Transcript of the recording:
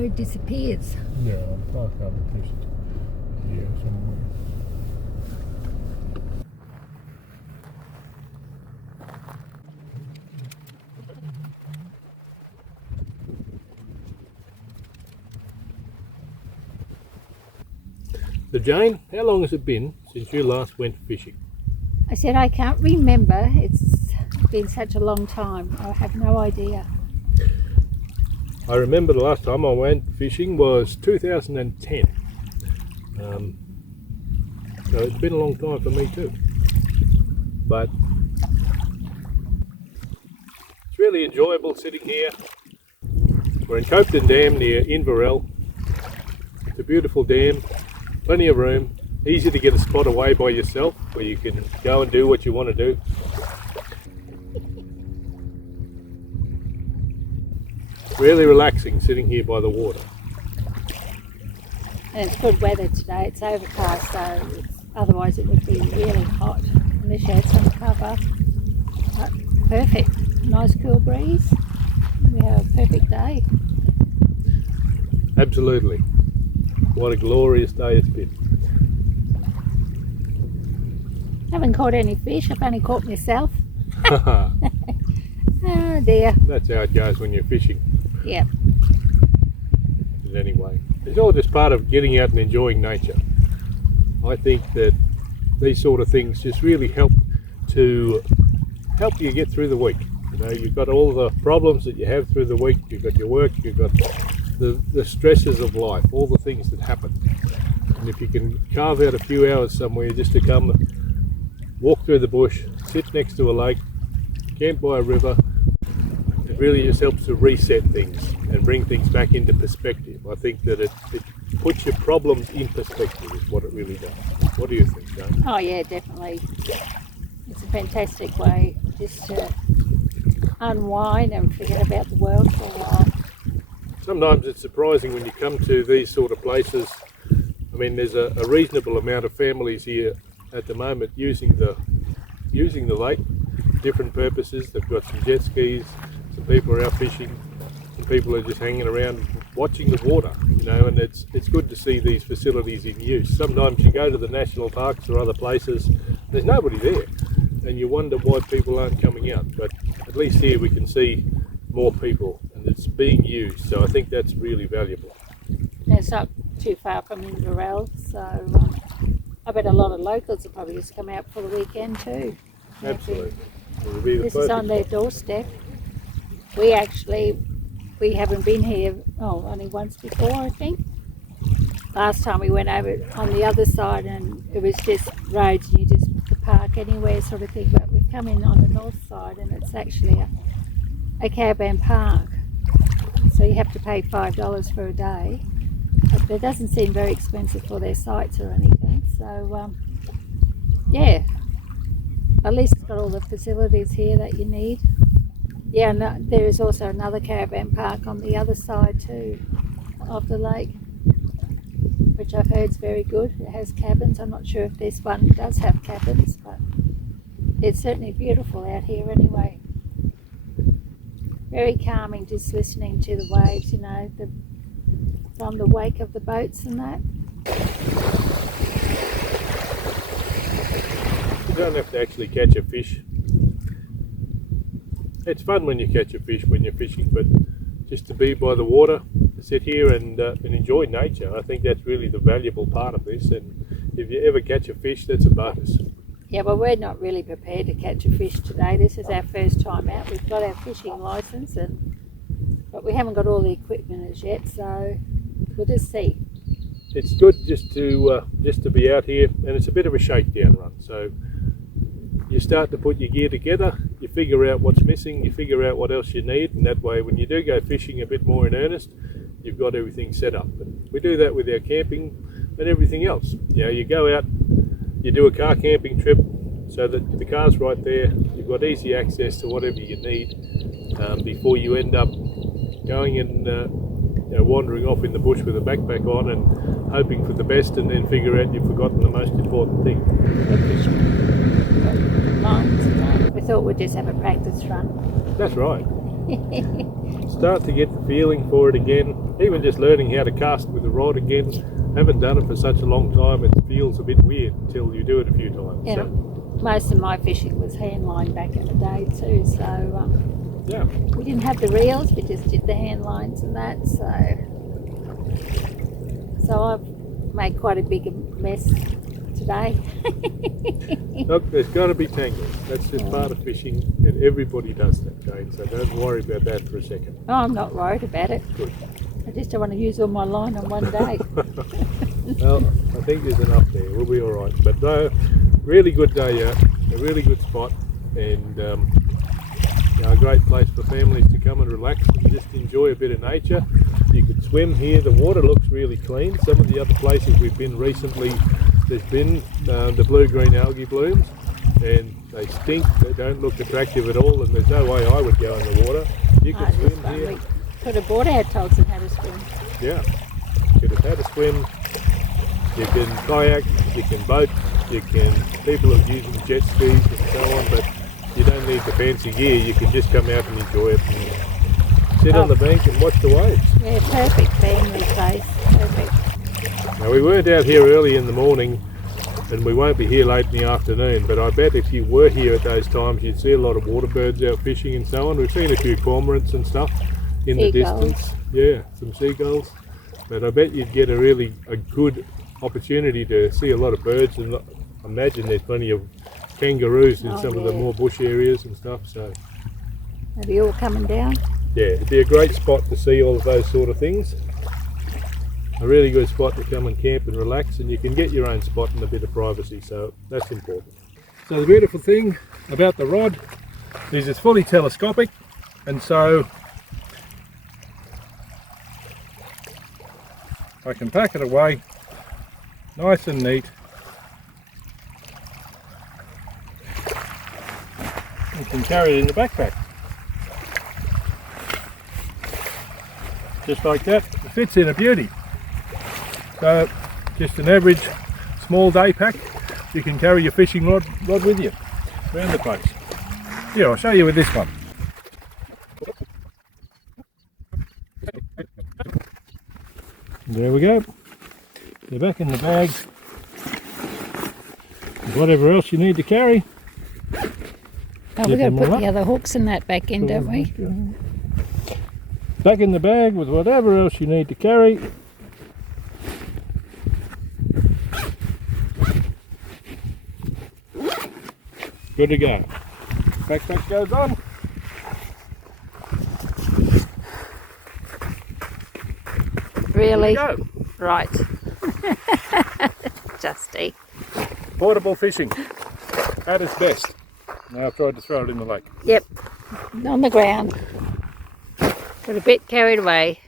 road disappears. Yeah, I can't just here somewhere. So Jane, how long has it been since you last went fishing? I said I can't remember. It's been such a long time. I have no idea. I remember the last time I went fishing was 2010. So it's been a long time for me too. But it's really enjoyable sitting here. We're in Copeton Dam near Inverell. It's a beautiful dam, plenty of room, easy to get a spot away by yourself where you can go and do what you want to do. Really relaxing sitting here by the water. And it's good weather today. It's overcast, so otherwise it would be really hot unless you had some cover. But perfect. Nice cool breeze. We have a perfect day. Absolutely. What a glorious day it's been. Haven't caught any fish. I've only caught myself. Oh dear. That's how it goes when you're fishing. Yep. But anyway, it's all just part of getting out and enjoying nature. I think that these sort of things just really help you get through the week. You know, you've got all the problems that you have through the week, you've got your work, you've got the stresses of life, all the things that happen. And if you can carve out a few hours somewhere just to come walk through the bush, sit next to a lake, camp by a river, it really just helps to reset things and bring things back into perspective. I think that it puts your problems in perspective is what it really does. What do you think, Jayne? Oh yeah, definitely. It's a fantastic way just to unwind and forget about the world for a while. Sometimes it's surprising when you come to these sort of places. I mean, there's a reasonable amount of families here at the moment using the lake, different purposes. They've got some jet skis, some people are out fishing, some people are just hanging around watching the water, you know, and it's good to see these facilities in use. Sometimes you go to the national parks or other places, there's nobody there, and you wonder why people aren't coming out, but at least here we can see more people and it's being used, so I think that's really valuable. It's not too far from Inverell, so I bet a lot of locals will probably just come out for the weekend too. Absolutely. It'll be the This is on their doorstep. We haven't been here only once before, I think. Last time we went over on the other side and it was just roads and you just could park anywhere sort of thing, but we've come in on the north side and it's actually a caravan park, so you have to pay $5 for a day, but it doesn't seem very expensive for their sites or anything, so yeah, at least it's got all the facilities here that you need. Yeah, and there is also another caravan park on the other side too of the lake, which I've heard is very good. It has cabins. I'm not sure if this one does have cabins, but it's certainly beautiful out here anyway. Very calming just listening to the waves, you know, from the wake of the boats and that. You don't have to actually catch a fish. It's fun when you catch a fish when you're fishing, but just to be by the water, to sit here and enjoy nature, I think that's really the valuable part of this, and if you ever catch a fish, that's a bonus. Yeah, well, we're not really prepared to catch a fish today. This is our first time out. We've got our fishing licence, but we haven't got all the equipment as yet, so we'll just see. It's good just to be out here, and it's a bit of a shakedown run. So you start to put your gear together, you figure out what's missing, you figure out what else you need, and that way when you do go fishing a bit more in earnest, you've got everything set up. And we do that with our camping and everything else. You know, you go out, you do a car camping trip so that the car's right there, you've got easy access to whatever you need before you end up going and wandering off in the bush with a backpack on and hoping for the best, and then figure out you've forgotten the most important thing. Lines and that. We thought we'd just have a practice run. That's right. start to get the feeling for it again. Even just learning how to cast with a rod again. Haven't done it for such a long time. It feels a bit weird until you do it a few times. Yeah, most of my fishing was hand line back in the day too. So yeah, we didn't have the reels. We just did the hand lines and that. So I've made quite a big mess today. Look, there's got to be tangles. That's just part of fishing, and everybody does that, Jayne. So don't worry about that for a second. Oh, I'm not worried about it. Good. I just don't want to use all my line on one day. Well, I think there's enough there. We'll be all right. But no, really good day out. A really good spot, and a great place for families to come and relax and just enjoy a bit of nature. You could swim here. The water looks really clean. Some of the other places we've been recently, there's been the blue-green algae blooms, and they stink. They don't look attractive at all, and there's no way I would go in the water. You could swim here. We could have bought our told them how to swim. Yeah, you could have had to swim. You can kayak, you can boat, people are using jet skis and so on, but you don't need the fancy gear. You can just come out and enjoy it and sit on the bank and watch the waves. Yeah, perfect family place. Perfect. Now, we weren't out here early in the morning, and we won't be here late in the afternoon, but I bet if you were here at those times, you'd see a lot of water birds out fishing and so on. We've seen a few cormorants and stuff in the distance. Yeah, some seagulls. But I bet you'd get a good opportunity to see a lot of birds, and I imagine there's plenty of kangaroos in some of the more bush areas and stuff. So Are they all coming down? yeah, it'd be a great spot to see all of those sort of things. A really good spot to come and camp and relax, and you can get your own spot and a bit of privacy, so that's important. So the beautiful thing about the rod is it's fully telescopic, and so I can pack it away nice and neat. You can carry it in the backpack. Just like that. It fits in a beauty. So just an average small day pack. You can carry your fishing rod with you around the place. Here, I'll show you with this one. There we go. They're back in the bag. Whatever else you need to carry. Oh, we've got to put the other hooks and that back in, don't we? Back in the bag with whatever else you need to carry. Good to go. Backpack goes on. Really? There we go. Right. Justy. Portable fishing at its best. Now I've tried to throw it in the lake. Yep. On the ground. Got a bit carried away.